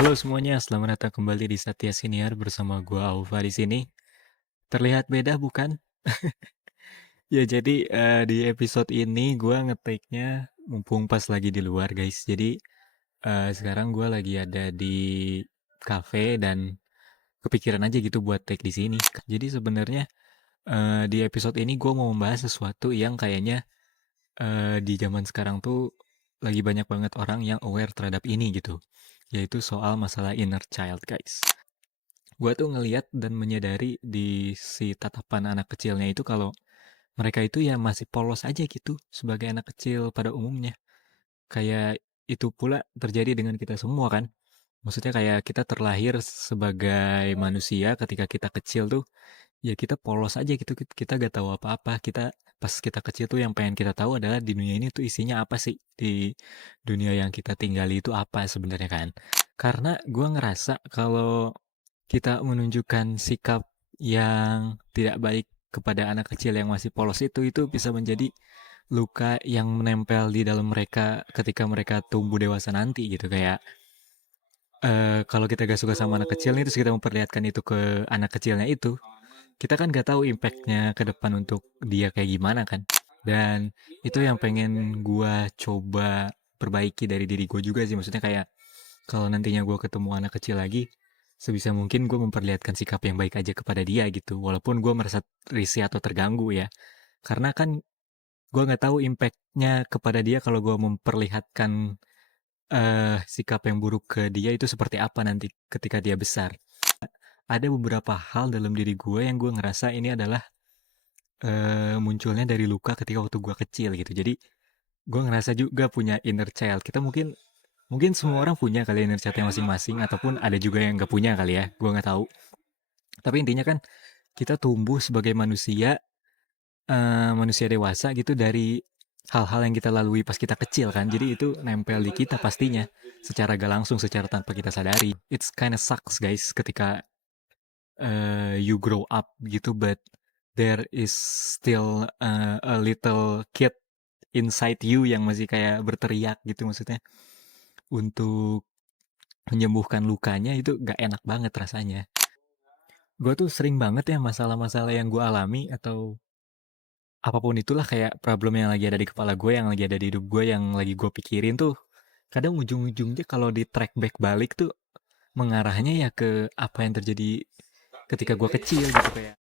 Halo semuanya, selamat datang kembali di Satya Siniar bersama gua Aufa di sini. Terlihat beda bukan? Ya jadi di episode ini gua ngetiknya mumpung pas lagi di luar guys. Jadi sekarang gua lagi ada di cafe dan kepikiran aja gitu buat take di sini. Jadi sebenarnya di episode ini gua mau membahas sesuatu yang kayaknya di zaman sekarang tuh lagi banyak banget orang yang aware terhadap ini gitu. Yaitu soal masalah inner child guys. Gua tuh ngelihat dan menyadari di si tatapan anak kecilnya itu kalau mereka itu ya masih polos aja gitu sebagai anak kecil pada umumnya. Kayak itu pula terjadi dengan kita semua kan. Maksudnya kayak kita terlahir sebagai manusia ketika kita kecil tuh ya kita polos aja gitu. Kita gak tahu apa-apa. Kita pas kita kecil tuh yang pengen kita tahu adalah di dunia ini tuh isinya apa sih, di dunia yang kita tinggali itu apa sebenarnya kan. Karena gua ngerasa kalau kita menunjukkan sikap yang tidak baik kepada anak kecil yang masih polos itu bisa menjadi luka yang menempel di dalam mereka ketika mereka tumbuh dewasa nanti gitu. Kayak kalau kita gak suka sama anak kecil nih terus kita memperlihatkan itu ke anak kecilnya itu, kita kan gak tahu impactnya ke depan untuk dia kayak gimana kan. Dan itu yang pengen gua coba perbaiki dari diri gue juga sih. Maksudnya kayak kalau nantinya gue ketemu anak kecil lagi, sebisa mungkin gue memperlihatkan sikap yang baik aja kepada dia gitu. Walaupun gue merasa risih atau terganggu ya. Karena kan gue nggak tahu impactnya kepada dia kalau gue memperlihatkan sikap yang buruk ke dia itu seperti apa nanti ketika dia besar. Ada beberapa hal dalam diri gue yang gue ngerasa ini adalah munculnya dari luka ketika waktu gue kecil gitu. Jadi gue ngerasa juga punya inner child. Kita mungkin mungkin semua orang punya kali ya inner child masing-masing ataupun ada juga yang nggak punya kali ya. Gue nggak tahu. Tapi intinya kan kita tumbuh sebagai manusia, manusia dewasa gitu dari hal-hal yang kita lalui pas kita kecil kan. Jadi itu nempel di kita pastinya secara gak langsung, secara tanpa kita sadari. It's kinda sucks guys ketika you grow up gitu, but there is still a little kid inside you yang masih kayak berteriak gitu maksudnya untuk menyembuhkan lukanya. Itu gak enak banget rasanya. Gue tuh sering banget ya masalah-masalah yang gue alami atau apapun itulah kayak problem yang lagi ada di kepala gue, yang lagi ada di hidup gue, yang lagi gue pikirin tuh kadang ujung-ujungnya kalau di track back balik tuh mengarahnya ya ke apa yang terjadi ketika gue kecil gitu. Kayak